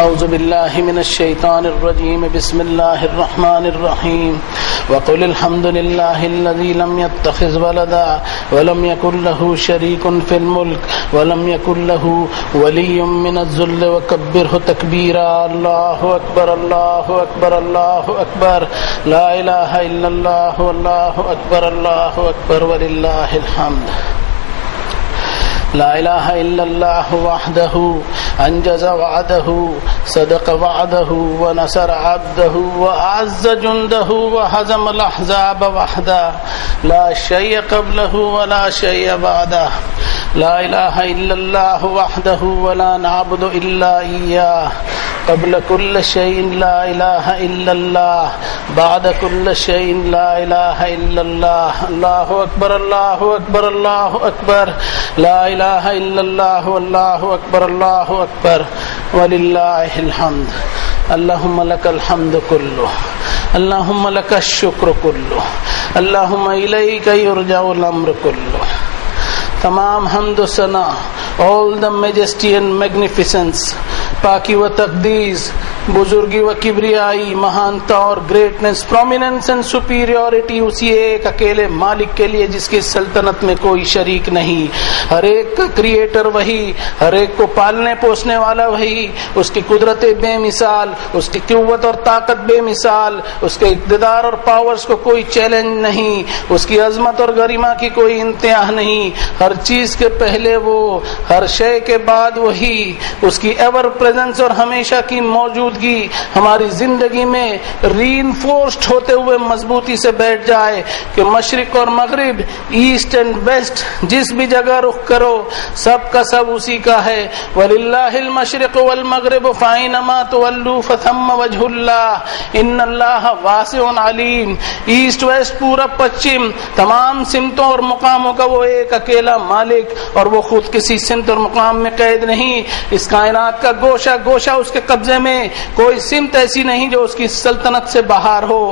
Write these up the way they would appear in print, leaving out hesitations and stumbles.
أعوذ بالله من الشيطان الرجيم بسم الله الرحمن الرحيم وقل الحمد لله الذي لم يتخذ ولدا ولم يكن له شريك في الملك ولم يكن له ولي من الذل وكبره تكبيرا الله أكبر الله أكبر الله أكبر لا إله إلا الله والله أكبر الله أكبر ولله الحمد لا إله إلا الله وحده أنجز وعده صدق وعده ونصر عبده وأعز جنده وهزم الأحزاب وحده لا شيء قبله ولا شيء بعده لا إله إلا الله وحده ولا نعبد إلا إياه قبل كل شيء لا إله إلا الله بعد كل شيء لا إله إلا الله الله أكبر الله أكبر الله أكبر لا إله إلا الله والله أكبر الله أكبر ولله الحمد اللهم لك الحمد كله اللهم لك الشكر كله اللهم إليك يرجع الأمر كله تمام حمد و ثنا all the majesty and magnificence پاکی و تقدیس بزرگی و کبریائی مہانتا اور گریٹنس پرومیننس اینڈ سپیریورٹی اسی ایک اکیلے مالک کے لیے جس کی سلطنت میں کوئی شریک نہیں. ہر ایک کا کریٹر وہی, ہر ایک کو پالنے پوسنے والا وہی, اس کی قدرت بے مثال, اس کی قوت اور طاقت بے مثال, اس کے اقتدار اور پاورز کو کوئی چیلنج نہیں, اس کی عظمت اور گریما کی کوئی انتہا نہیں. ہر چیز کے پہلے وہ, ہر شے کے بعد وہی. اس کی ایور پریزنس اور ہمیشہ کی موجودگی ہماری زندگی میں ری انفورسڈ ہوتے ہوئے مضبوطی سے بیٹھ جائے کہ مشرق اور مغرب, ایسٹ اینڈ ویسٹ, جس بھی جگہ رخ کرو سب کا سب اسی کا ہے. وَلِلَّهِ الْمَشْرِقُ وَالْمَغْرِبُ فَأَيْنَمَا تُوَلُّوا فَثَمَّ وَجْهُ اللَّهِ إِنَّ اللَّهَ وَاسِعٌ عَلِيمٌ. ایسٹ ویسٹ پورب پچھم تمام سمتوں اور مقاموں کا وہ ایک اکیلا مالک, اور وہ خود کسی سمت اور مقام میں قید نہیں. اس کائنات کا گوشہ گوشہ اس کے قبضے میں, کوئی سمت ایسی نہیں جو اس کی سلطنت سے باہر ہو.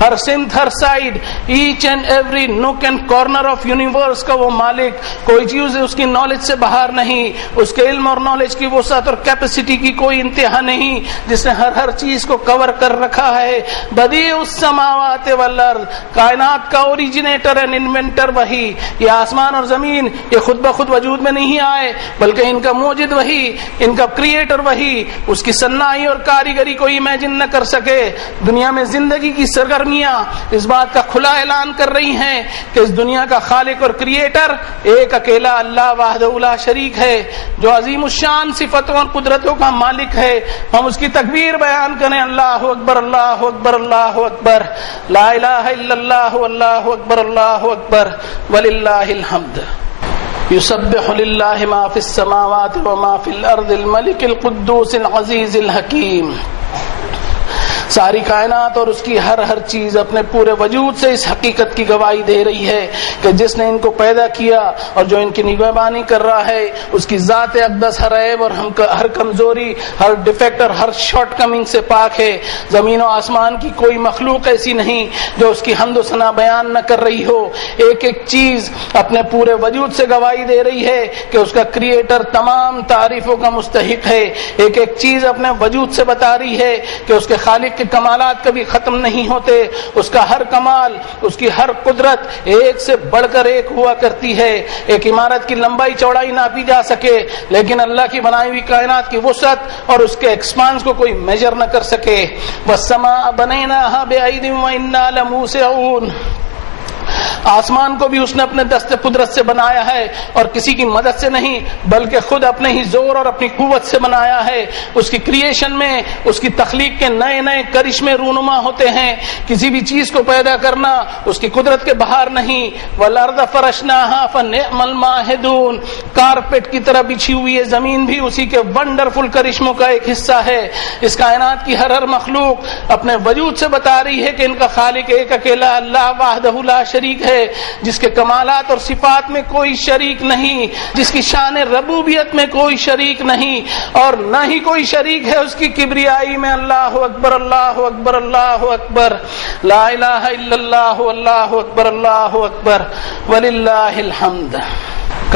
ہر سمت, ہر side, each and every nook and corner of universe کا وہ مالک. کوئی چیز اس کی نالج سے باہر نہیں, اس کے علم اور نالج کی وسعت اور کیپیسٹی کی کوئی انتہا نہیں, جس نے ہر چیز کو کور کر رکھا ہے. بدیع السماوات والارض, کائنات کا اوریجنیٹر اینڈ انوینٹر وہی. یہ آسمان اور زمین یہ خود بخود وجود میں نہیں آئے, بلکہ ان کا موجد وہی, ان کا کریٹر وہی. اس کی صناعی اور کاریگری کو امیجن نہ کر سکے. دنیا میں زندگی کی سرگرمیاں اس بات کا کھلا اعلان کر رہی ہیں کہ اس دنیا کا خالق اور کریٹر ایک اکیلا اللہ وحدہ لا شریک ہے, جو عظیم الشان صفتوں اور قدرتوں کا مالک ہے. ہم اس کی تکبیر بیان کریں, اللہ اکبر اللہ اکبر اللہ اکبر لا الہ الا اللہ واللہ اکبر اللہ اکبر وللہ الحمد. یسبح للہ ما فی السماوات وما فی الارض الملک القدوس العزیز الحکیم. ساری کائنات اور اس کی ہر چیز اپنے پورے وجود سے اس حقیقت کی گواہی دے رہی ہے کہ جس نے ان کو پیدا کیا اور جو ان کی نگہبانی کر رہا ہے اس کی ذات اقدس ہر عیب اور ہر کمزوری, ہر ڈیفیکٹ اور ہر شارٹ کمنگ سے پاک ہے. زمین و آسمان کی کوئی مخلوق ایسی نہیں جو اس کی حمد و ثنا بیان نہ کر رہی ہو. ایک ایک چیز اپنے پورے وجود سے گواہی دے رہی ہے کہ اس کا کریٹر تمام تعریفوں کا مستحق ہے. ایک ایک چیز اپنے وجود سے بتا رہی ہے کہ اس کے خالق کے کمالات کبھی ختم نہیں ہوتے. اس کا ہر کمال, اس کی ہر قدرت ایک سے بڑھ کر ایک ہوا کرتی ہے. ایک عمارت کی لمبائی چوڑائی ناپی جا سکے, لیکن اللہ کی بنائی ہوئی کائنات کی وسعت اور اس کے ایکسپانس کو کوئی میجر نہ کر سکے. وَالسَّمَاءَ بَنَيْنَاهَا بِأَيْدٍ وَإِنَّا لَمُوسِعُونَ. آسمان کو بھی اس نے اپنے دست قدرت سے بنایا ہے, اور کسی کی مدد سے نہیں بلکہ خود اپنے ہی زور اور اپنی قوت سے بنایا ہے. اس کی کریشن میں, اس کی تخلیق کے نئے نئے کرشمے رونما ہوتے ہیں. کسی بھی چیز کو پیدا کرنا اس کی قدرت کے باہر نہیں. وَالْأَرْضَ فَرَشْنَاهَا فَنِعْمَ الْمَاهِدُونَ. کارپیٹ کی طرح بچھی ہوئی ہے زمین بھی اسی کے ونڈرفل کرشموں کا ایک حصہ ہے. اس کائنات کی ہر مخلوق اپنے وجود سے بتا رہی ہے کہ ان کا خالق ایک اکیلا اللہ وحدہ لا شریک ہے, جس کے کمالات اور صفات میں کوئی شریک نہیں, جس کی شان ربوبیت میں کوئی شریک نہیں, اور نہ ہی کوئی شریک ہے اس کی کبریائی میں. اللہ اکبر اللہ اکبر اللہ اکبر لا الہ الا اللہ واللہ اکبر اللہ اکبر وللہ الحمد.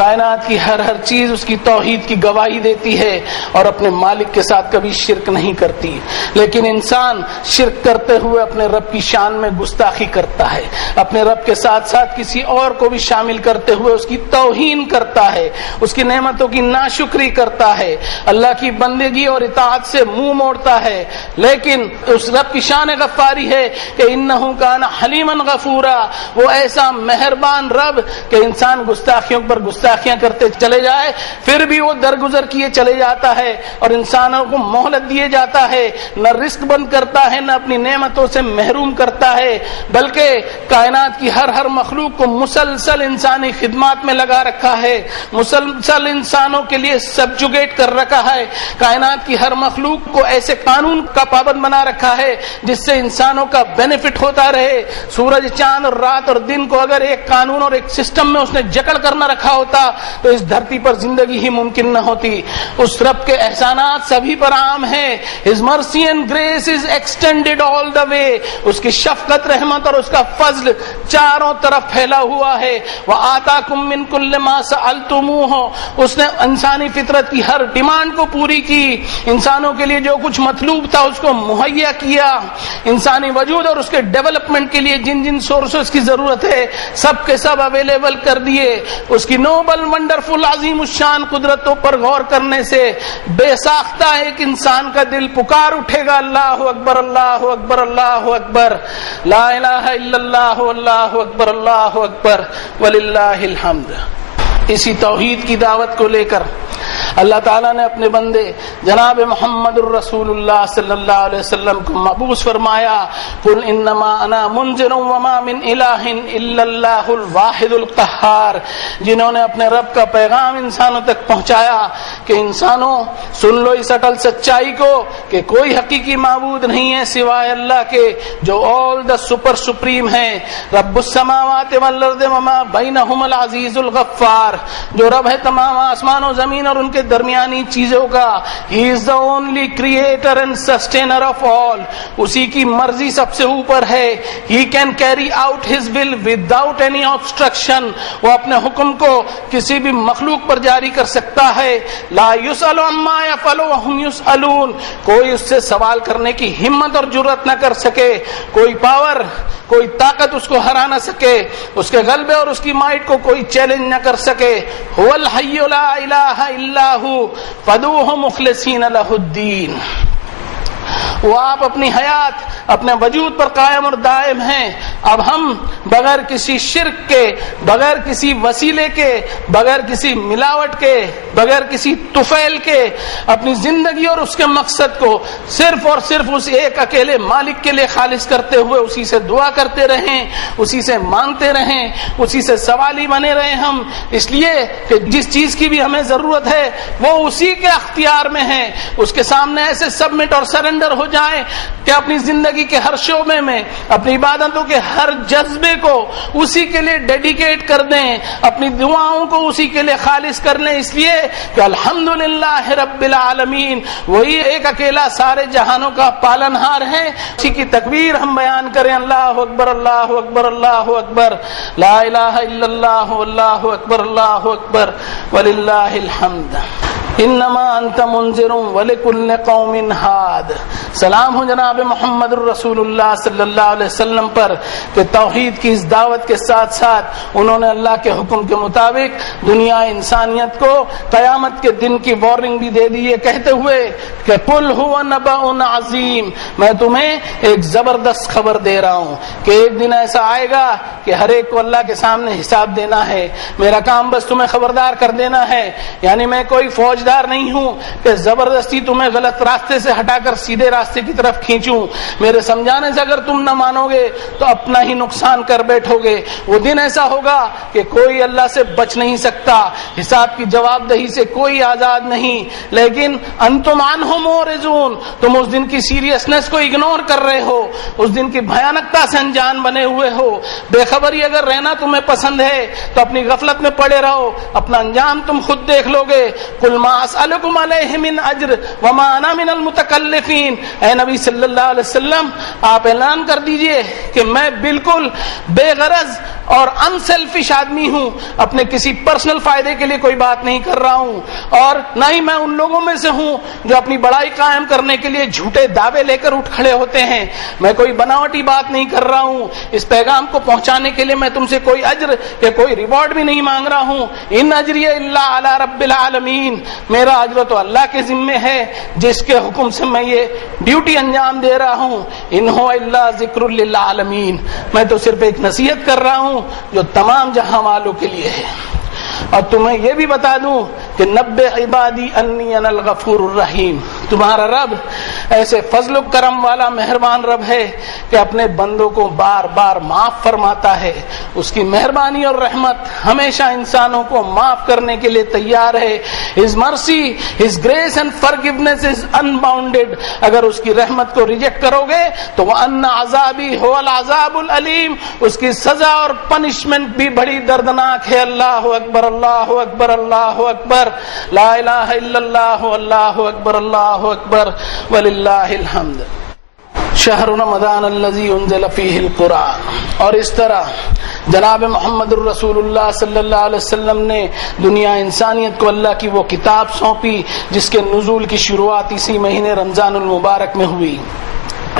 کائنات کی ہر چیز اس کی توحید کی گواہی دیتی ہے اور اپنے مالک کے ساتھ کبھی شرک نہیں کرتی، لیکن انسان شرک کرتے ہوئے اپنے رب کی شان میں گستاخی کرتا ہے، اپنے رب کے ساتھ ساتھ کسی اور کو بھی شامل کرتے ہوئے اس کی توہین کرتا ہے، اس کی نعمتوں کی ناشکری کرتا ہے، اللہ کی بندگی اور اطاعت سے منہ موڑتا ہے۔ لیکن اس رب کی شان غفاری ہے کہ انہ کان حلیما غفورا، وہ ایسا مہربان رب کہ انسان گستاخیوں پر گستاخیاں کرتے چلے جائے پھر بھی وہ درگزر کیے چلے جاتا ہے اور انسانوں کو مہلت دیے جاتا ہے، نہ رزق بند کرتا ہے نہ اپنی نعمتوں سے محروم کرتا ہے، بلکہ کائنات کی ہر مخلوق کو مسلسل انسانی خدمات میں لگا رکھا ہے، مسلسل انسانوں کے لیے سبجوگیٹ کر رکھا ہے، کائنات کی ہر مخلوق کو ایسے قانون کا پابند بنا رکھا ہے جس سے انسانوں کا بینیفٹ ہوتا رہے۔ سورج، چاند اور رات اور دن کو اگر ایک قانون اور ایک سسٹم میں اس نے جکڑ کر نہ رکھا ہوتا تو اس دھرتی پر زندگی ہی ممکن نہ ہوتی۔ اس رب کے احسانات سبھی پر عام ہیں۔ His mercy and grace is extended all the way۔ اس کی شفقت، رحمت اور اس کا فضل چاروں طرف پھیلا ہوا ہے۔ وَآتَاكُم مِّن كُلِّ مَا سَأَلْتُمُوهُ، اس نے انسانی فطرت کی ہر ڈیمانڈ کو پوری کی، انسانوں کے لیے جو کچھ مطلوب تھا اس کو مہیا کیا، انسانی وجود اور اس کے ڈیولپمنٹ کے لیے جن جن سورسز کی ضرورت ہے سب کے سب اویلیبل کر دیے۔ اس کی نوبل، ونڈرفل، عظیم الشان قدرتوں پر غور کرنے سے بے ساختہ ایک انسان کا دل پکار اٹھے گا، اللہ اکبر، اللہ اکبر، اللہ اکبر، لا الہ الا اللہ، اللہ اکبر، اللہ اکبر، وللہ الحمد۔ اسی توحید کی دعوت کو لے کر اللہ تعالیٰ نے اپنے بندے جناب محمد الرسول اللہ صلی اللہ علیہ وسلم کو مبعوث فرمایا، قل انما انا منذر وما من الہ الا اللہ الواحد القہار، جنہوں نے اپنے رب کا پیغام انسانوں تک پہنچایا کہ انسانوں سن لو اس اٹل سچائی کو کہ کوئی حقیقی معبود نہیں ہے سوائے اللہ کے جو آل دا سپر سپریم ہے، رب السماوات والارض وما بینہم العزیز الغفار، جو رب ہے تمام آسمان و زمین اور ان کے درمیانی چیزوں کا، He is the only creator and sustainer of all، اسی کی مرضی سب سے اوپر ہے، He can carry out his will without any obstruction، وہ اپنے حکم کو کسی بھی مخلوق پر جاری کر سکتا ہے، لا يسأل عما يفعل وهم يسألون، کوئی اس سے سوال کرنے کی ہمت اور جرأت نہ کر سکے، کوئی پاور، کوئی طاقت اس کو ہرا نہ سکے، اس کے غلبے اور اس کی مائٹ کو کوئی چیلنج نہ کر سکے۔ هو الحی لا الہ الا هو فادعوہ مخلصین لہ الدین، وہ آپ اپنی حیات اپنے وجود پر قائم اور دائم ہیں۔ اب ہم بغیر کسی شرک کے، بغیر کسی وسیلے کے، بغیر کسی ملاوٹ کے، بغیر کسی طفیل کے اپنی زندگی اور اس کے مقصد کو صرف اور صرف اس ایک اکیلے مالک کے لیے خالص کرتے ہوئے اسی سے دعا کرتے رہیں، اسی سے مانگتے رہیں، اسی سے سوالی بنے رہیں ہم، اس لیے کہ جس چیز کی بھی ہمیں ضرورت ہے وہ اسی کے اختیار میں ہے، اس کے سامنے ایسے سبمٹ اور سرنڈر ہو جائیں کہ اپنی زندگی کے ہر شعبے میں، اپنی عبادتوں کے ہر جذبے کو اسی کے لیے ڈیڈیکیٹ کر دیں، اپنی دعاؤں کو اسی کے لیے خالص کر لیں، اس لیے کہ الحمدللہ رب العالمین، وہی ایک اکیلا سارے جہانوں کا پالنہار ہے۔ اسی کی تکبیر ہم بیان کریں، اللہ اکبر، اللہ اکبر، اللہ اکبر، لا الہ الا اللہ، اللہ اکبر، اللہ اکبر، وللہ الحمد۔ انما انت منذر ولکل قوم ہاد، سلام ہو جناب محمد الرسول اللہ صلی اللہ علیہ وسلم پر کہ توحید کی اس دعوت کے ساتھ ساتھ انہوں نے اللہ کے حکم کے مطابق دنیا انسانیت کو قیامت کے دن کی وارننگ بھی دے دی ہے، کہتے ہوئے کہ قل هو نبأ عظیم، میں تمہیں ایک زبردست خبر دے رہا ہوں کہ ایک دن ایسا آئے گا کہ ہر ایک کو اللہ کے سامنے حساب دینا ہے، میرا کام بس تمہیں خبردار کر دینا ہے، یعنی میں کوئی فوجدار نہیں ہوں کہ زبردستی تمہیں غلط راستے سے ہٹا کر سیدھے راستے کی طرف کھینچوں، میرے سمجھانے سے اگر تم نہ مانو گے تو اپنا ہی نقصان کر بیٹھو گے۔ وہ دن ایسا ہوگا کہ کوئی اللہ سے بچ نہیں سکتا، حساب کی جواب دہی سے کوئی آزاد نہیں، لیکن انتم عنہ معرضون، تم اس دن کی سیریسنس کو اگنور کر رہے ہو، اس دن کی بھیانکتا سے انجان بنے ہوئے ہو، بے خبری اگر رہنا تمہیں پسند ہے تو اپنی غفلت میں پڑے رہو، اپنا انجام تم خود دیکھ لو گے۔ قل ما وما اسألکم علیہ من اجر وما انا من المتکلفین. اے نبی صلی اللہ علیہ وسلم آپ اعلان کر دیجئے کہ میں بالکل بے غرض اور ان سیلفش آدمی ہوں, اپنے کسی پرسنل فائدے کے لیے کوئی بات نہیں کر رہا ہوں, اور نہ ہی میں ان لوگوں میں سے ہوں جو اپنی بڑائی قائم کرنے کے لیے جھوٹے دعوے لے کر اٹھ کھڑے ہوتے ہیں. میں کوئی بناوٹی بات نہیں کر رہا ہوں. اس پیغام کو پہنچانے کے لیے میں تم سے کوئی اجر یا کوئی ریوارڈ بھی نہیں مانگ رہا ہوں. ان اجری الا علی رب العالمین, میرا اجر تو اللہ کے ذمے ہے جس کے حکم سے میں یہ ڈیوٹی انجام دے رہا ہوں. ان هو الا ذکر للعالمین, میں تو صرف ایک نصیحت کر رہا ہوں جو تمام جہاں والوں کے لیے ہے. اور تمہیں یہ بھی بتا دوں کہ نبئ عبادی انی انا الغفور الرحیم, تمہارا رب ایسے فضل و کرم والا مہربان رب ہے کہ اپنے بندوں کو بار بار معاف فرماتا ہے. اس کی مہربانی اور رحمت ہمیشہ انسانوں کو معاف کرنے کے لیے تیار ہے. His mercy, His grace and forgiveness is unbounded. اگر اس کی رحمت کو ریجیکٹ کرو گے تو وَأَنَّ عَذَابِي هُوَ الْعَذَابُ الْأَلِيمُ, اس کی سزا اور پنشمنٹ بھی بڑی دردناک ہے. اللہ اکبر, اللہ اکبر, اللہ اکبر, لا الہ الا اللہ, اللہ اکبر, اللہ اکبر, وللہ الحمد. شہر رمضان الذی انزل فیہ القرآن. اور اس طرح جناب محمد الرسول اللہ صلی اللہ علیہ وسلم نے دنیا انسانیت کو اللہ کی وہ کتاب سونپی جس کے نزول کی شروعات اسی مہینے رمضان المبارک میں ہوئی.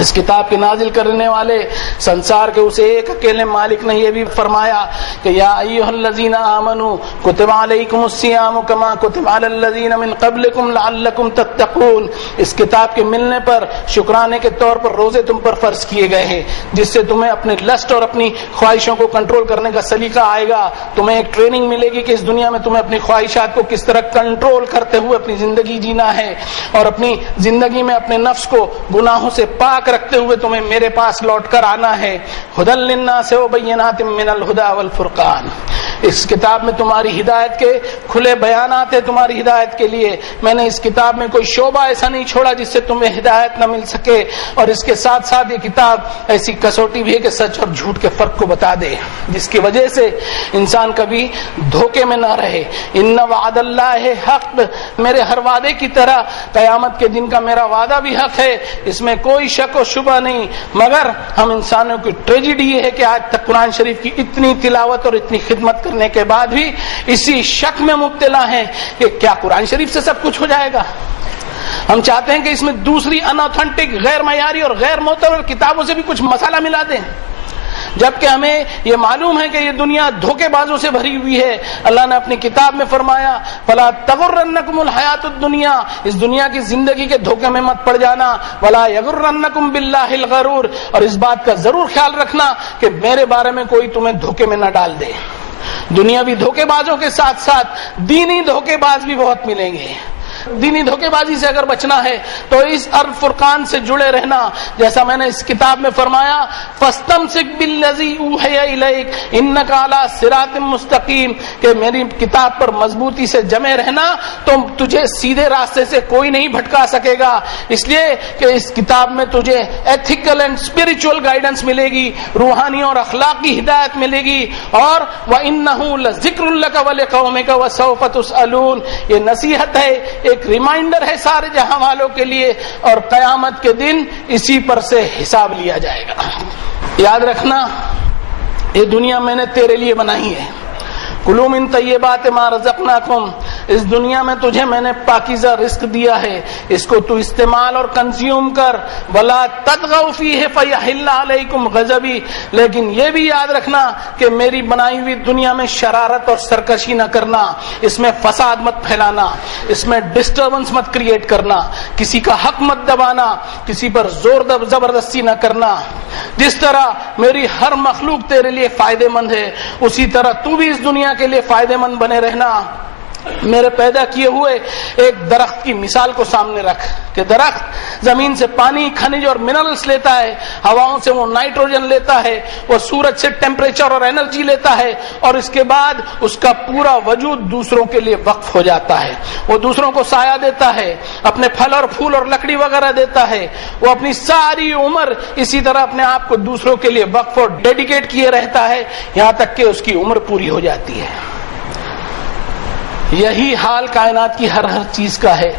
اس کتاب کے نازل کرنے والے سنسار کے اسے ایک اکیلے مالک نے یہ بھی فرمایا کہ یا ایھا الذین آمنوا کتب علیکم الصیام کما کتب علی الذین من قبلکم لعلکم تتقون. اس کتاب کے ملنے پر شکرانے کے طور پر روزے تم پر فرض کیے گئے ہیں جس سے تمہیں اپنے لسٹ اور اپنی خواہشوں کو کنٹرول کرنے کا سلیقہ آئے گا. تمہیں ایک ٹریننگ ملے گی کہ اس دنیا میں تمہیں اپنی خواہشات کو کس طرح کنٹرول کرتے ہوئے اپنی زندگی جینا ہے, اور اپنی زندگی میں اپنے نفس کو گناہوں سے پاک رکھتے ہوئے تمہیں میرے پاس لوٹ کر آنا ہے. ھدی للناس وبینات من الھدی والفرقان. اس کتاب میں تمہاری ہدایت کے کھلے بیانات ہیں. تمہاری ہدایت کے لیے میں نے اس کتاب میں کوئی شعبہ ایسا نہیں چھوڑا جس سے تمہیں ہدایت نہ مل سکے, اور اس کے ساتھ ساتھ یہ کتاب ایسی کسوٹی بھی ہے کہ سچ اور جھوٹ کے فرق کو بتا دے, جس کی وجہ سے انسان کبھی دھوکے میں نہ رہے. ان وعد اللہ حق, میرے ہر وعدے کی طرح قیامت کے دن کا میرا وعدہ بھی حق ہے, اس میں کوئی شک و شبہ نہیں. مگر ہم انسانوں کی ٹریجڈی یہ ہے کہ آج تک قرآن شریف کی اتنی تلاوت اور اتنی خدمت کرنے کے بعد بھی اسی شک میں مبتلا ہیں کہ کیا قرآن شریف سے سب کچھ ہو جائے گا. ہم چاہتے ہیں کہ اس میں دوسری ان اوتھینٹک, غیر معیاری اور غیر معتبر کتابوں سے بھی کچھ مسالہ ملا دیں, جبکہ ہمیں یہ معلوم ہے کہ یہ دنیا دھوکے بازوں سے بھری ہوئی ہے. اللہ نے اپنی کتاب میں فرمایا فلا تغرنکم الحیات الدنیا, اس دنیا کی زندگی کے دھوکے میں مت پڑ جانا. ولا یغرنکم باللہ الغرور, اور اس بات کا ضرور خیال رکھنا کہ میرے بارے میں کوئی تمہیں دھوکے میں نہ ڈال دے. دنیاوی دھوکے بازوں کے ساتھ ساتھ دینی دھوکے باز بھی بہت ملیں گے. دینی دھوکے بازی سے اگر بچنا ہے تو اس الفرقان سے جڑے رہنا, جیسا میں نے اس کتاب میں فرمایا فاستمسک بالذی اوحی الیک انک علی صراط مستقیم, کہ میری کتاب پر مضبوطی سے جمے رہنا تو تجھے سیدھے راستے سے کوئی نہیں بھٹکا سکے گا. اس لیے کہ اس کتاب میں تجھے ایتھیکل اینڈ اسپرچل گائیڈنس ملے گی, روحانی اور اخلاقی ہدایت ملے گی. اور وانہ لذکر لک ولقومک وسوف تسألون, یہ نصیحت ہے, ایک ریمائنڈر ہے سارے جہاں والوں کے لیے, اور قیامت کے دن اسی پر سے حساب لیا جائے گا. یاد رکھنا یہ دنیا میں نے تیرے لیے بنائی ہے. کلوا من طیبات ما رزقناکم, اس دنیا میں تجھے میں نے پاکیزہ رزق دیا ہے, اس کو تو استعمال اور کنزیوم کر. ولا تطغوا فیہ فیحل علیکم غضبی, لیکن یہ بھی یاد رکھنا کہ میری بنائی ہوئی دنیا میں شرارت اور سرکشی نہ کرنا, اس میں فساد مت پھیلانا, اس میں ڈسٹربنس مت کریٹ کرنا, کسی کا حق مت دبانا, کسی پر زور زبردستی نہ کرنا. جس طرح میری ہر مخلوق تیرے لیے فائدے مند ہے, اسی طرح تو بھی اس دنیا کے لیے فائدے مند بنے رہنا. میرے پیدا کیے ہوئے ایک درخت کی مثال کو سامنے رکھ کہ درخت زمین سے پانی, کھنج اور منرلز لیتا ہے, ہواؤں سے وہ نائٹروجن لیتا ہے, وہ سورج سے ٹیمپریچر اور انرجی لیتا ہے, اور اس کے بعد اس کا پورا وجود دوسروں کے لیے وقف ہو جاتا ہے. وہ دوسروں کو سایہ دیتا ہے, اپنے پھل اور پھول اور لکڑی وغیرہ دیتا ہے. وہ اپنی ساری عمر اسی طرح اپنے آپ کو دوسروں کے لیے وقف اور ڈیڈیکیٹ کیے رہتا ہے, یہاں تک کہ اس کی عمر پوری ہو جاتی ہے. یہی حال کائنات کی ہر چیز کا ہے.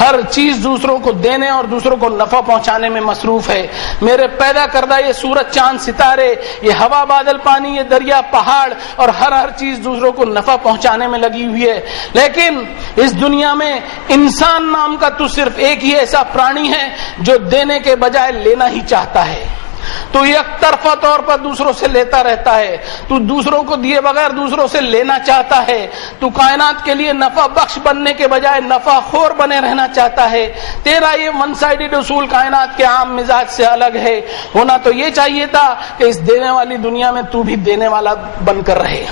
ہر چیز دوسروں کو دینے اور دوسروں کو نفع پہنچانے میں مصروف ہے. میرے پیدا کردہ یہ سورج چاند ستارے، یہ ہوا بادل پانی، یہ دریا پہاڑ اور ہر چیز دوسروں کو نفع پہنچانے میں لگی ہوئی ہے. لیکن اس دنیا میں انسان نام کا تو صرف ایک ہی ایسا پرانی ہے جو دینے کے بجائے لینا ہی چاہتا ہے. تو یک طرفہ طور پر دوسروں سے لیتا رہتا ہے. تو دوسروں کو دیے بغیر دوسروں سے لینا چاہتا ہے. تو کائنات کے لیے نفع بخش بننے کے بجائے نفع خور بنے رہنا چاہتا ہے. تیرا یہ ون سائیڈڈ اصول کائنات کے عام مزاج سے الگ ہے. ہونا تو یہ چاہیے تھا کہ اس دینے والی دنیا میں تو بھی دینے والا بن کر رہے.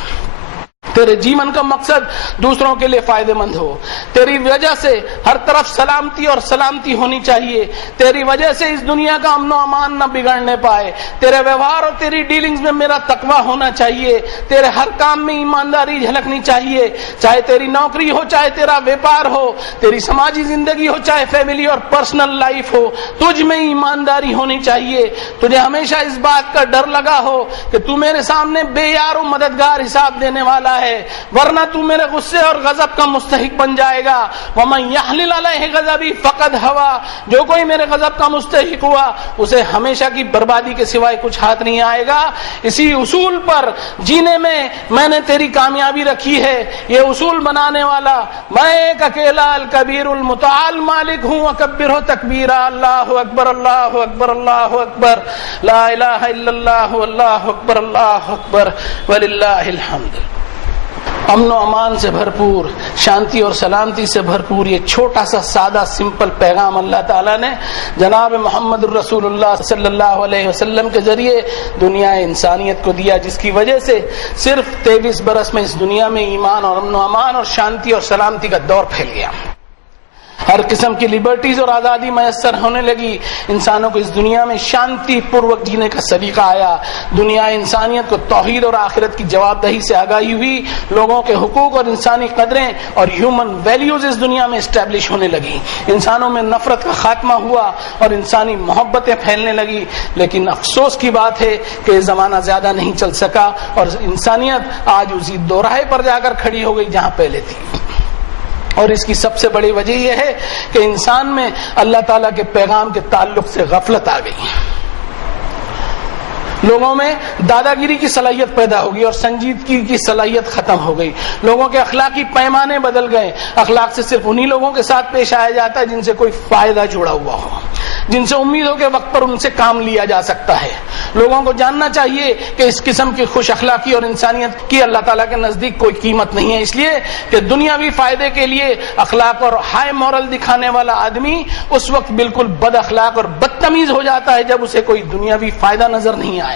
تیرے جیون کا مقصد دوسروں کے لیے فائدہ مند ہو. تیری وجہ سے ہر طرف سلامتی اور سلامتی ہونی چاہیے. تیری وجہ سے اس دنیا کا امن و امان نہ بگڑنے پائے. تیرے ویوہار اور تیری ڈیلنگز میں میرا تقویٰ ہونا چاہیے. تیرے ہر کام میں ایمانداری جھلکنی چاہیے. چاہے تیری نوکری ہو، چاہے تیرا ویپار ہو، تیری سماجی زندگی ہو، چاہے فیملی اور پرسنل لائف ہو، تجھ میں ایمانداری ہونی چاہیے. تجھے ہمیشہ اس بات کا ڈر لگا ہو کہ تو میرے سامنے بے یار و مددگار حساب دینے والا ہے، ورنہ تو میرے غصے اور غضب کا مستحق بن جائے گا. وَمَن يَحْلِلْ عَلَيْهِ غَضَبِي فَقَدْ هَوَىٰ، جو کوئی میرے غضب کا مستحق ہوا اسے ہمیشہ کی بربادی کے سوائے کچھ ہاتھ نہیں آئے گا. اسی اصول پر جینے میں نے تیری کامیابی رکھی ہے. یہ اصول بنانے والا میں ایک اکیلا الکبیر المتعال مالک ہوں. وَكَبِّرْهُ تَكْبِيرًا. اللہ اکبر، اللہ اکبر، اللہ اکبر، لا الہ الا اللہ، اللہ اکبر، اللہ اکبر، وللہ الحمد. امن و امان سے بھرپور، شانتی اور سلامتی سے بھرپور یہ چھوٹا سا سادہ سمپل پیغام اللہ تعالیٰ نے جناب محمد الرسول اللہ صلی اللہ علیہ وسلم کے ذریعے دنیا انسانیت کو دیا، جس کی وجہ سے صرف 23 برس میں اس دنیا میں ایمان اور امن و امان اور شانتی اور سلامتی کا دور پھیل گیا. ہر قسم کی لبرٹیز اور آزادی میسر ہونے لگی. انسانوں کو اس دنیا میں شانتی پوروک جینے کا سلیقہ آیا. دنیا انسانیت کو توحید اور آخرت کی جواب دہی سے آگاہی ہوئی. لوگوں کے حقوق اور انسانی قدریں اور ہیومن ویلیوز اس دنیا میں اسٹیبلش ہونے لگی. انسانوں میں نفرت کا خاتمہ ہوا اور انسانی محبتیں پھیلنے لگی. لیکن افسوس کی بات ہے کہ یہ زمانہ زیادہ نہیں چل سکا اور انسانیت آج اسی دوراہے پر جا کر کھڑی ہو گئی جہاں پہلے تھی. اور اس کی سب سے بڑی وجہ یہ ہے کہ انسان میں اللہ تعالیٰ کے پیغام کے تعلق سے غفلت آ گئی. لوگوں میں دادا گیری کی صلاحیت پیدا ہوگی اور سنجیدگی کی صلاحیت ختم ہو گئی. لوگوں کے اخلاقی پیمانے بدل گئے. اخلاق سے صرف انہی لوگوں کے ساتھ پیش آیا جاتا ہے جن سے کوئی فائدہ جڑا ہوا ہو، جن سے امید ہو کہ وقت پر ان سے کام لیا جا سکتا ہے. لوگوں کو جاننا چاہیے کہ اس قسم کی خوش اخلاقی اور انسانیت کی اللہ تعالیٰ کے نزدیک کوئی قیمت نہیں ہے، اس لیے کہ دنیاوی فائدے کے لیے اخلاق اور ہائی مورل دکھانے والا آدمی اس وقت بالکل بد اخلاق اور بدتمیز ہو جاتا ہے جب اسے کوئی دنیاوی فائدہ نظر نہیں آئے.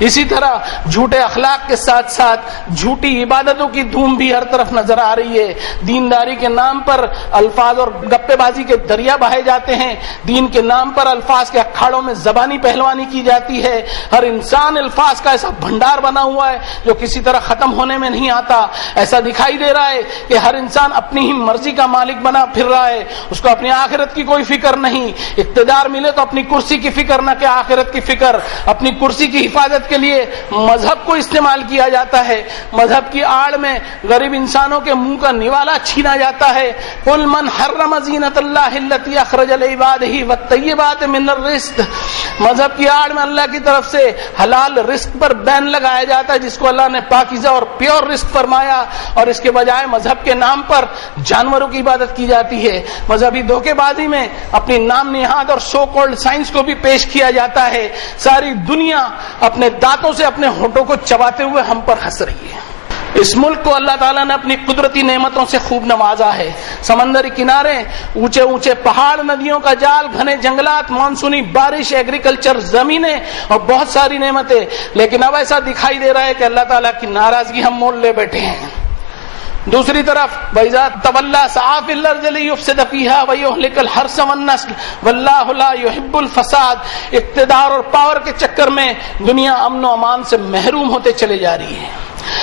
اسی طرح جھوٹے اخلاق کے ساتھ ساتھ جھوٹی عبادتوں کی دھوم بھی ہر طرف نظر آ رہی ہے. دینداری کے نام پر الفاظ اور گپے بازی کے دریا بہائے جاتے ہیں. دین کے نام پر الفاظ کے اکھاڑوں میں زبانی پہلوانی کی جاتی ہے. ہر انسان الفاظ کا ایسا بھنڈار بنا ہوا ہے جو کسی طرح ختم ہونے میں نہیں آتا. ایسا دکھائی دے رہا ہے کہ ہر انسان اپنی ہی مرضی کا مالک بنا پھر رہا ہے. اس کو اپنی آخرت کی کوئی فکر نہیں. اقتدار ملے تو اپنی کرسی کی فکر نہ کہ آخرت کی فکر. اپنی کرسی کی حفاظت کے لیے مذہب کو استعمال کیا جاتا ہے. مذہب کی آڑ میں غریب انسانوں کے منہ کا نوالا چھینا جاتا ہے. قل من حرم زینت اللہ التی اخرج لعبادہ والطیبات من الرزق. مذہب کی آڑ میں اللہ کی طرف سے حلال رزق پر بین لگایا جاتا ہے جس کو اللہ نے پاکیزہ اور پیور رزق فرمایا، اور اس کے بجائے مذہب کے نام پر جانوروں کی عبادت کی جاتی ہے. مذہبی دھوکے بازی میں اپنی نام نہاد اور سو کالڈ سائنس کو بھی پیش کیا جاتا ہے. ساری دنیا اپنے دانتوں سے اپنے ہونٹوں کو چباتے ہوئے ہم پر ہنس رہی ہے. اس ملک کو اللہ تعالیٰ نے اپنی قدرتی نعمتوں سے خوب نوازا ہے. سمندری کنارے، اونچے اونچے پہاڑ، ندیوں کا جال، گھنے جنگلات، مانسونی بارش، ایگریکلچر، زمینیں اور بہت ساری نعمتیں. لیکن اب ایسا دکھائی دے رہا ہے کہ اللہ تعالیٰ کی ناراضگی ہم مول لے بیٹھے ہیں. دوسری طرف وَإِذَا تَوَلَّىٰ سَعَىٰ فِي الْأَرْضِ لِيُفْسِدَ فِيهَا وَيُهْلِكَ الْحَرْثَ وَالنَّسْلَ وَاللَّهُ لَا يُحِبُّ الْفَسَادَ. اقتدار اور پاور کے چکر میں دنیا امن و امان سے محروم ہوتے چلے جا رہی ہے.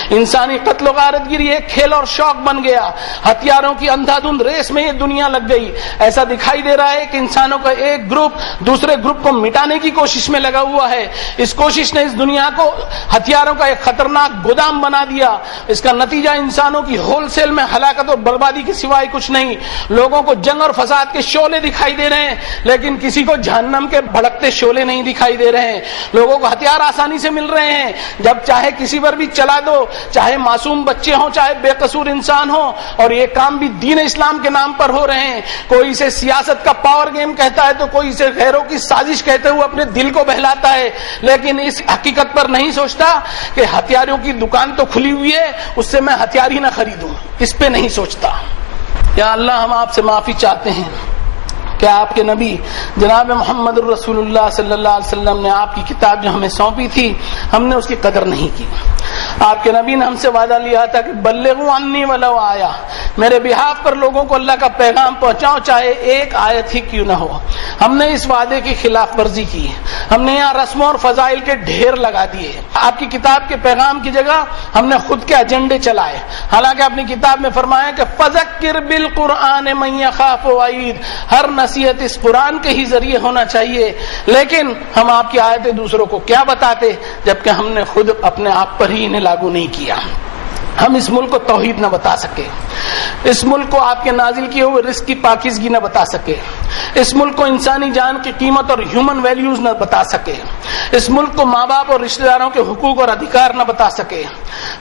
انسانی قتل و غارت گری ایک کھیل اور شوق بن گیا، ہتھیاروں کی اندھا دھند ریس میں یہ دنیا لگ گئی۔ ایسا دکھائی دے رہا ہے کہ انسانوں کا ایک گروپ دوسرے گروپ کو مٹانے کی کوشش میں لگا ہوا ہے۔ اس کوشش نے اس دنیا کو ہتھیاروں کا ایک خطرناک گودام بنا دیا۔ اس کا نتیجہ انسانوں کی ہول سیل میں ہلاکت اور بربادی کے سوائے کچھ نہیں۔ لوگوں کو جنگ اور فساد کے شعلے دکھائی دے رہے ہیں، لیکن کسی کو جہنم کے بھڑکتے شعلے نہیں دکھائی دے رہے ہیں۔ لوگوں کو ہتھیار آسانی سے مل رہے ہیں، جب چاہے کسی پر بھی چلا دو، چاہے معصوم بچے ہوں چاہے بے قصور انسان ہوں، اور یہ کام بھی دین اسلام کے نام پر ہو رہے ہیں۔ کوئی اسے سیاست کا پاور گیم کہتا ہے تو کوئی اسے غیروں کی سازش کہتے ہوئے اپنے دل کو بہلاتا ہے، لیکن اس حقیقت پر نہیں سوچتا کہ ہتھیاروں کی دکان تو کھلی ہوئی ہے، اس سے میں ہتھیار ہی نہ خریدوں، اس پہ نہیں سوچتا۔ یا اللہ ہم آپ سے معافی چاہتے ہیں کہ آپ کے نبی جناب محمد الرسول اللہ صلی اللہ علیہ وسلم نے آپ کی کتاب جو ہمیں سونپی تھی، ہم نے اس کی قدر نہیں کی۔ آپ کے نبی نے ہم سے وعدہ لیا تھا کہ بلغوا عنی ولو آیا، میرے بہاف پر لوگوں کو اللہ کا پیغام پہنچاؤ چاہے ایک آیت ہی کیوں نہ ہو۔ ہم نے اس وعدے کی خلاف ورزی کی، ہم نے یہاں رسموں اور فضائل کے ڈھیر لگا دیے۔ آپ کی کتاب کے پیغام کی جگہ ہم نے خود کے ایجنڈے چلائے، حالانکہ اپنی کتاب میں فرمایا کہ فذکر بالقرآن من یخاف وعید، ہر نصیحت اس قرآن کے ہی ذریعے ہونا چاہیے، لیکن ہم آپ کی آیتیں دوسروں کو کیا بتاتے جبکہ ہم نے خود اپنے آپ پر ہی انہیں لاگو نہیں کیا۔ ہم اس ملک کو توحید نہ بتا سکے، اس ملک کو آپ کے نازل کیے ہوئے رزق کی پاکیزگی نہ بتا سکے، اس ملک کو انسانی جان کی قیمت اور ہیومن ویلیوز نہ بتا سکے، اس ملک کو ماں باپ اور رشتہ داروں کے حقوق اور ادھیکار نہ بتا سکے۔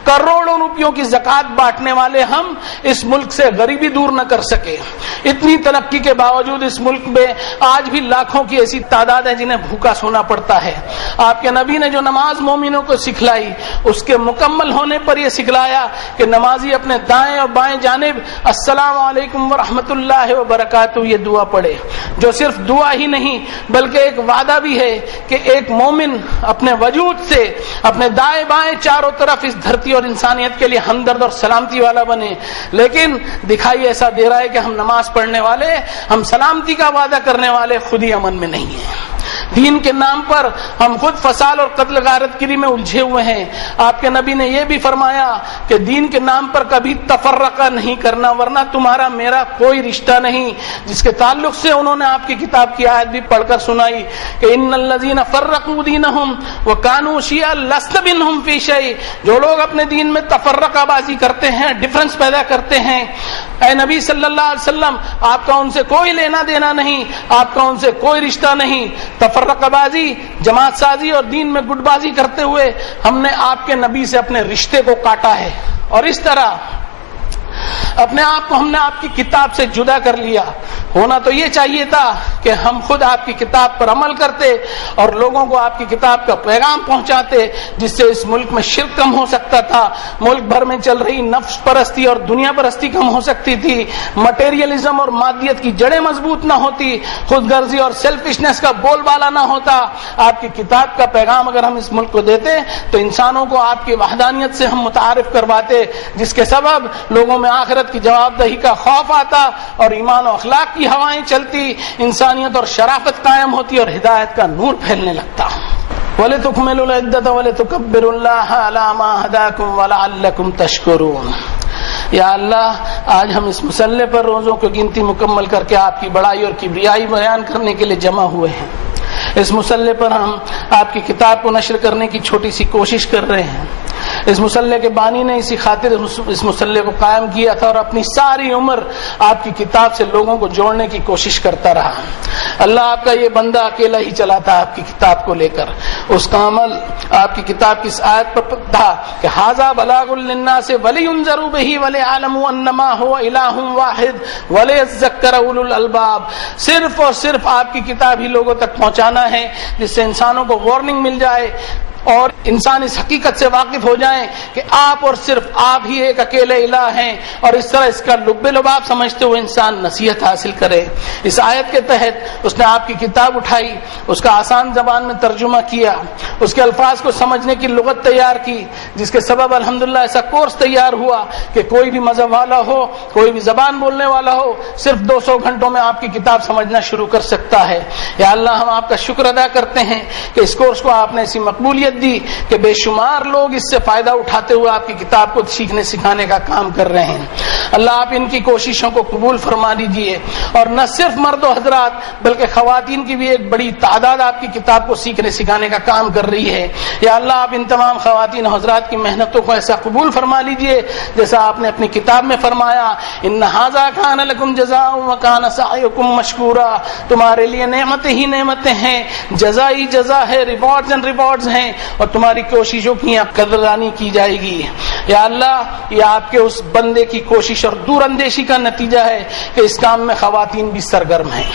کروڑوں روپیوں کی زکوٰۃ بانٹنے والے ہم اس ملک سے غریبی دور نہ کر سکے۔ اتنی ترقی کے باوجود اس ملک میں آج بھی لاکھوں کی ایسی تعداد ہے جنہیں بھوکا سونا پڑتا ہے۔ آپ کے نبی نے جو نماز مومنوں کو سکھلائی، اس کے مکمل ہونے پر یہ سکھلایا کہ نمازی اپنے دائیں اور بائیں جانب السلام علیکم ورحمۃ اللہ وبرکاتہ یہ دعا پڑھے، جو صرف دعا ہی نہیں بلکہ ایک وعدہ بھی ہے کہ ایک مومن اپنے وجود سے اپنے دائیں بائیں چاروں طرف اس دھرتی اور انسانیت کے لیے ہمدرد اور سلامتی والا بنے۔ لیکن دکھائی ایسا دے رہا ہے کہ ہم نماز پڑھنے والے، ہم سلامتی کا وعدہ کرنے والے خود ہی امن میں نہیں ہیں۔ دین کے نام پر ہم خود فساد اور قتل غارت گری میں الجھے ہوئے ہیں۔ آپ کے نبی نے یہ بھی فرمایا کہ دین کے نام پر کبھی تفرقہ نہیں کرنا، ورنہ تمہارا میرا کوئی رشتہ نہیں، جس کے تعلق سے انہوں نے آپ کی کتاب کی آیت بھی پڑھ کر سنائی کہ ان الذین فرقوا دینہم وکانوا شیعا لست منہم فی شیء، جو لوگ اپنے دین میں تفرقہ بازی کرتے ہیں، ڈفرنس پیدا کرتے ہیں، اے نبی صلی اللہ علیہ وسلم آپ کا ان سے کوئی لینا دینا نہیں، آپ کا ان سے کوئی رشتہ نہیں۔ تفرقہ بازی، جماعت سازی اور دین میں گٹ بازی کرتے ہوئے ہم نے آپ کے نبی سے اپنے رشتے کو کاٹا ہے، اور اس طرح اپنے آپ کو ہم نے آپ کی کتاب سے جدا کر لیا۔ ہونا تو یہ چاہیے تھا کہ ہم خود آپ کی کتاب پر عمل کرتے اور لوگوں کو آپ کی کتاب کا پیغام پہنچاتے، جس سے اس ملک میں شرک کم ہو سکتا تھا، ملک بھر میں چل رہی نفس پرستی اور دنیا پرستی کم ہو سکتی تھی، مٹیریلزم اور مادیت کی جڑیں مضبوط نہ ہوتی، خود غرضی اور سیلفشنس کا بول بالا نہ ہوتا۔ آپ کی کتاب کا پیغام اگر ہم اس ملک کو دیتے تو انسانوں کو آپ کی وحدانیت سے ہم متعارف کرواتے، جس کے سبب لوگوں میں آخرت کی جواب دہی کا خوف آتا اور ایمان و اخلاق کی ہوائیں چلتی، انسانیت اور شرافت قائم ہوتی اور ہدایت کا نور پھیلنے لگتا۔ وَلِتُكْمِلُوا الْعِدَّةَ وَلِتُكَبِّرُوا اللَّهَ عَلَى مَا هَدَاكُمْ وَلَعَلَّكُمْ تَشْكُرُونَ۔ یا اللہ آج ہم اس مسئلے پر روزوں کی گنتی مکمل کر کے آپ کی بڑائی اور کبریائی بیان کرنے کے لیے جمع ہوئے ہیں۔ اس مسئلے پر ہم آپ کی کتاب کو نشر کرنے کی چھوٹی سی کوشش کر رہے ہیں۔ اس مسئلے کے بانی نے اسی خاطر اس مسئلے کو قائم کیا تھا اور اپنی ساری عمر آپ کی کتاب سے لوگوں کو جوڑنے کی کوشش کرتا رہا۔ اللہ آپ کا یہ بندہ اکیلا ہی چلا تھا آپ کی کتاب کو لے کر، اس کا عمل آپ کی کتاب کی اس آیت پر تھا کہ ھذا بلاغ للناس ولینذروا بہ وليعلموا انما هو الہ واحد وليذکر اولو الالباب۔ صرف اور صرف آپ کی کتاب ہی لوگوں تک پہنچانا ہے جس سے انسانوں کو وارننگ مل جائے اور انسان اس حقیقت سے واقف ہو جائیں کہ آپ اور صرف آپ ہی ایک اکیلے الہ ہیں، اور اس طرح اس کا لب لباب سمجھتے ہوئے انسان نصیحت حاصل کرے۔ اس آیت کے تحت اس نے آپ کی کتاب اٹھائی، اس کا آسان زبان میں ترجمہ کیا، اس کے الفاظ کو سمجھنے کی لغت تیار کی، جس کے سبب الحمدللہ ایسا کورس تیار ہوا کہ کوئی بھی مذہب والا ہو، کوئی بھی زبان بولنے والا ہو، صرف 200 گھنٹوں میں آپ کی کتاب سمجھنا شروع کر سکتا ہے۔ یا اللہ ہم آپ کا شکر ادا کرتے ہیں کہ اس کورس کو آپ نے ایسی مقبولیت تربیت دی کہ بے شمار لوگ اس سے فائدہ اٹھاتے ہوئے آپ کی کتاب کو سیکھنے سکھانے کا کام کر رہے ہیں. اللہ آپ ان کی کوششوں کو قبول فرما لیجیے, اور نہ صرف مرد و حضرات بلکہ خواتین کی بھی ایک بڑی تعداد آپ کی کتاب کو سیکھنے سکھانے کا کام کر رہی ہے. یا اللہ آپ ان تمام خواتین و حضرات کی محنتوں کو ایسا قبول فرما لیجیے جیسا آپ نے اپنی کتاب میں فرمایا, ان ھذا کان لکم جزاء وکان سعیکم مشکورا, تمہارے لیے نعمتیں ہی نعمتیں ہیں, جزا ہی جزا ہے, ریوارڈز اینڈ ریوارڈز ہیں, اور تمہاری کوششوں کی قدردانی کی جائے گی. یا اللہ یہ آپ کے اس بندے کی کوشش اور دور اندیشی کا نتیجہ ہے کہ اس کام میں خواتین بھی سرگرم ہیں.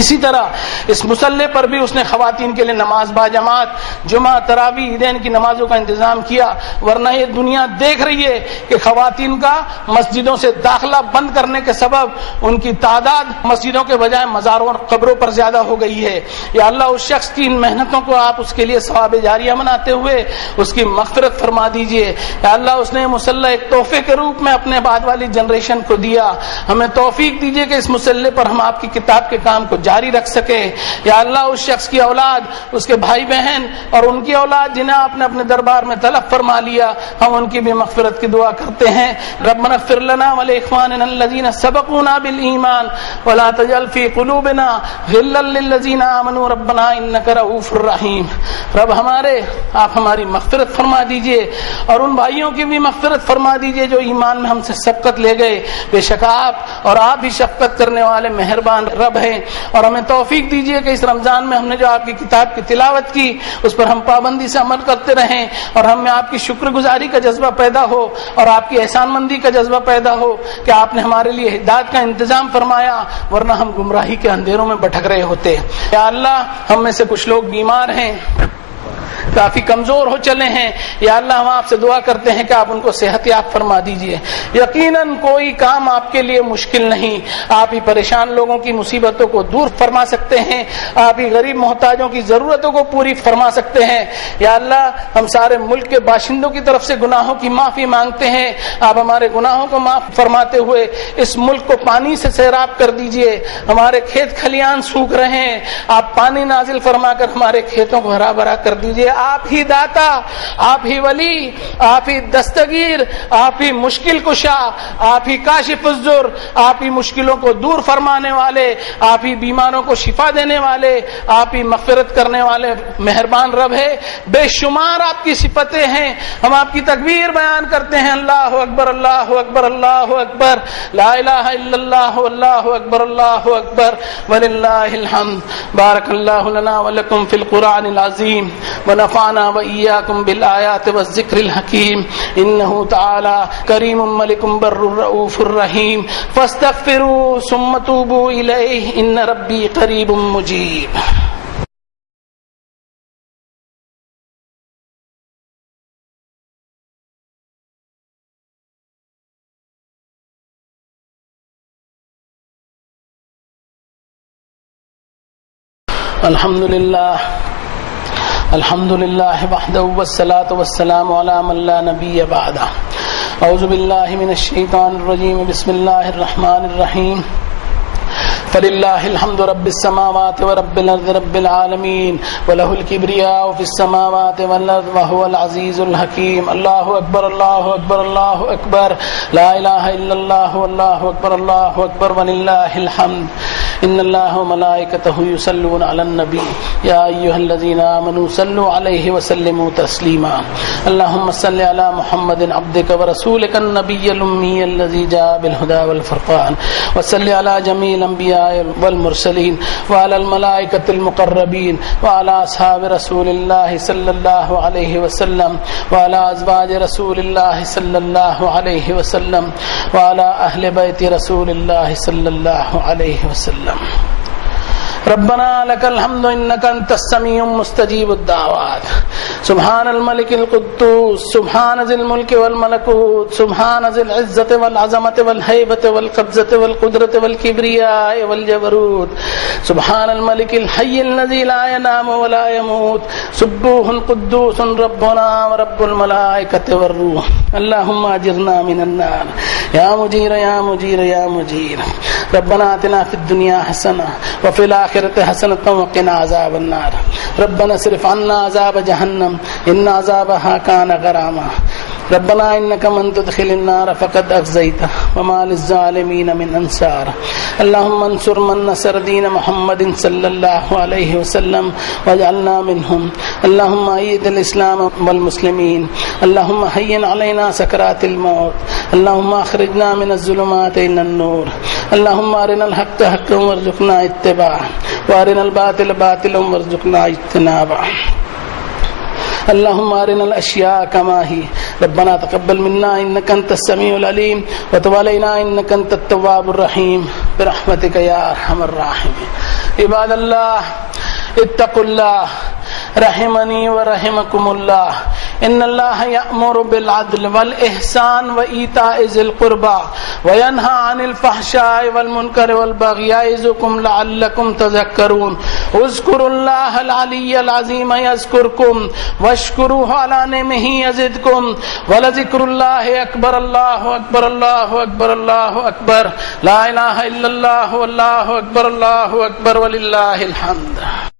اسی طرح اس مسلح پر بھی اس نے خواتین کے لیے نماز باجماعت, جمعہ, تراویح, عیدین کی نمازوں کا انتظام کیا, ورنہ یہ دنیا دیکھ رہی ہے کہ خواتین کا مسجدوں سے داخلہ بند کرنے کے سبب ان کی تعداد مسجدوں کے بجائے مزاروں اور قبروں پر زیادہ ہو گئی ہے. یا اللہ اس شخص کی ان محنتوں کو آپ اس کے لیے ثواب جاریہ مناتے ہوئے اس کی مغفرت فرما دیجئے. یا اللہ اس نے مسلح ایک تحفے کے روپ میں اپنے بعد والی جنریشن کو دیا, ہمیں توفیق دیجئے کہ اس مسلح پر ہم آپ کی کتاب کے کام کو جاری رکھ سکے. یا اللہ اس شخص کی اولاد, اس کے بھائی بہن اور ان کی اولاد جنہیں آپ نے اپنے دربار میں طلب فرما لیا, ہم ان کی بھی مغفرت کی دعا کرتے ہیں. ربنا اغفر لنا ولاخواننا الذين سبقونا بالایمان ولا تجعل في قلوبنا غلا للذين آمنوا ربنا انك رؤوف رحیم. رب ہمارے آپ ہماری مغفرت فرما دیجئے اور ان بھائیوں کی بھی مغفرت فرما دیجئے جو ایمان میں ہم سے سبقت لے گئے. بے شک آپ اور آپ بھی شفقت کرنے والے مہربان رب ہیں, اور ہمیں توفیق دیجئے کہ اس رمضان میں ہم نے جو آپ کی کتاب کی تلاوت کی اس پر ہم پابندی سے عمل کرتے رہیں, اور ہم میں آپ کی شکر گزاری کا جذبہ پیدا ہو اور آپ کی احسان مندی کا جذبہ پیدا ہو کہ آپ نے ہمارے لیے ہدایت کا انتظام فرمایا, ورنہ ہم گمراہی کے اندھیروں میں بھٹک رہے ہوتے. یا اللہ ہم میں سے کچھ لوگ بیمار ہیں, کافی کمزور ہو چلے ہیں. یا اللہ ہم آپ سے دعا کرتے ہیں کہ آپ ان کو صحت یاب فرما دیجئے. یقیناً کوئی کام آپ کے لیے مشکل نہیں, آپ ہی پریشان لوگوں کی مصیبتوں کو دور فرما سکتے ہیں, آپ ہی غریب محتاجوں کی ضرورتوں کو پوری فرما سکتے ہیں. یا اللہ ہم سارے ملک کے باشندوں کی طرف سے گناہوں کی معافی مانگتے ہیں, آپ ہمارے گناہوں کو معاف فرماتے ہوئے اس ملک کو پانی سے سیراب کر دیجئے. ہمارے کھیت کھلیان سوکھ رہے ہیں, آپ پانی نازل فرما کر ہمارے کھیتوں کو ہرا بھرا کر دیجئے. آپ ہی داتا, آپ ہی ولی, آپ ہی دستگیر, آپ ہی مشکل کشا, آپ ہی کاشف الضر, آپ ہی مشکلوں کو دور فرمانے والے, آپ ہی بیماروں کو شفا دینے والے, آپ ہی مغفرت کرنے والے مہربان رب ہے. بے شمار آپ کی صفتیں ہیں, ہم آپ کی تکبیر بیان کرتے ہیں. اللہ اکبر, اللہ اکبر, اللہ اکبر, لا الہ الا اللہ, اللہ اکبر, اللہ اکبر, وللہ الحمد. بارک اللہ لنا ولکم فی القرآن العظیم ونفعنا وإياكم بالآيات والذكر الحكيم إنه تعالى كريم ملك بر رؤوف رحيم فاستغفروا ثم توبوا إليه إن ربي قريب مجيب. الحمد لله الحمد لله وحده والصلاة والسلام على من لا نبي بعده. أعوذ بالله من الشيطان الرجيم. بسم الله الرحمن الرحيم. فلله الحمد رب السماوات ورب الأرض رب العالمين وله الكبرياء في السماوات والأرض وهو العزيز الحكيم. الله أكبر, الله أكبر, الله أكبر, لا إله إلا الله والله أكبر, الله أكبر ولله الحمد. إن الله وملائكته يصلون على النبي يا أيها الذين آمنوا صلوا عليه وسلموا تسليما. اللهم صل على محمد عبدك ورسولك النبي الأمي الذي جاء بالهدى والفرقان, وصل على جميع الأنبياء والمرسلين وعلى الملائكة المقربين وعلى أصحاب رسول الله صلى الله عليه وسلم وعلى أزواج رسول الله صلى الله عليه وسلم وعلى أهل بيت رسول الله صلى الله عليه وسلم. ربنا لك الحمد إنك أنت السميع مستجيب الدعوات. سبحان الملك القدوس, سبحان ذي الملك والملكوت, سبحان ذي العزة والعظمة والهيبة والقبضة والقدرة والكبرياء والجبروت, سبحان الملك الحي الذي لا ينام ولا يموت, سبوح قدوس ربنا ورب الملائكة والروح. اللهم أجرنا من النار يا مجير يا مجير يا مجير. ربنا آتنا في الدنيا حسنة وفي الآخرة حسنة وقنا عذاب النار ربنا اصرف عنا عذاب جهنم إن عذابها كان غراما ربنا إنك من تدخل النار فقد أخزيته وما للظالمين من أنصار اللهم انصر من نصر دين محمد صلى الله عليه وسلم واجعلنا منهم اللهم أيد الإسلام والمسلمين اللهم هين علينا سكرات الموت اللهم أخرجنا من الظلمات إلى النور اللهم أرنا الحق حقا وارزقنا اتباعه وأرنا الباطل باطلا وارزقنا اجتنابه اللهم أرنا الأشياء كما هي ربنا تقبل منا إنك أنت السميع العليم وتب علينا إنك أنت التواب الرحيم برحمتك يا أرحم الراحمين عباد الله اتقوا الله رحمني ورحمكم الله إن الله يأمر بالعدل والإحسان وإيتاء ذي القربى وينهى عن الفحشاء والمنكر والبغي يعظكم لعلكم تذكرون اذكروا الله العلي العظيم يذكركم واشكروه على نعمه يزدكم ولذكر الله أكبر الله أكبر الله أكبر الله أكبر لا إله إلا الله والله أكبر الله أكبر ولله الحمد